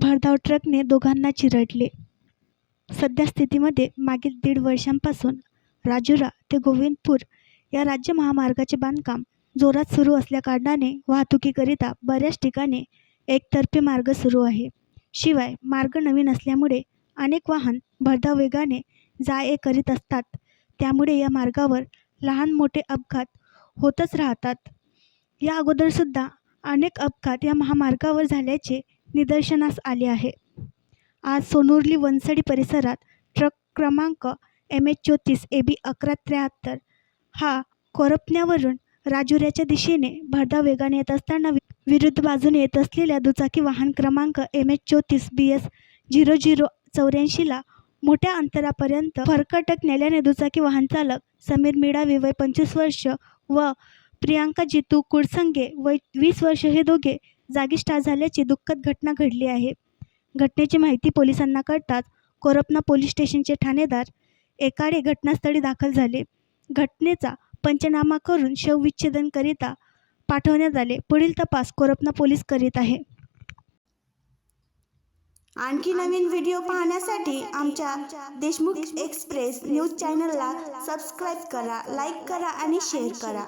भरधाव ट्रकने दोघांना चिरडले. सद्यस्थितीमध्ये मागील 1.5 वर्षांपासून राजुरा ते गोविंदपूर या राज्य महामार्गाचे बांधकाम जोरात सुरू असल्याकारणाने वाहतुकीकरिता बऱ्याच ठिकाणी एकतर्फी मार्ग सुरू आहे. शिवाय मार्ग नवीन असल्यामुळे अनेक वाहन भरधाव वेगाने जा-ये करीत असतात. त्यामुळे या मार्गावर लहान मोठे अपघात होतच राहतात. या अगोदरसुद्धा अनेक अपघात या महामार्गावर झाल्याचे निदर्शनास आले आहे. आज सोनुर्ली वनसडी परिसरात ट्रक क्रमांक MH34 AB 1173 हा कोरपण्यावरून राजुऱ्याच्या दिशेने भरधाव वेगाने येत असताना विरुद्ध बाजूने येत असलेल्या दुचाकी वाहन क्रमांक MH34 BS 0084 ला मोठ्या अंतरापर्यंत भरकटत नेल्याने दुचाकी वाहन चालक समीर मिडावी वय 25 वर्ष व प्रियांका जितू कुडसंगे वय 20 वर्ष हे दोघे जागीच ठार झाल्याची दुःखद घटना घडली आहे. घटनेची माहिती पोलिसांना कळताच कोरपणा पोलीस स्टेशनचे ठाणेदार एकाडे घटनास्थळी दाखल झाले. घटनेचा पंचनामा करून शवविच्छेदनकरिता पाठवण्यात आले. पुढील तपास कोरपणा पोलीस करीत आहे. आणखी नवीन व्हिडिओ पाहण्यासाठी आमच्या देशमुख एक्सप्रेस न्यूज चॅनलला सबस्क्राईब करा, लाईक करा आणि शेअर करा.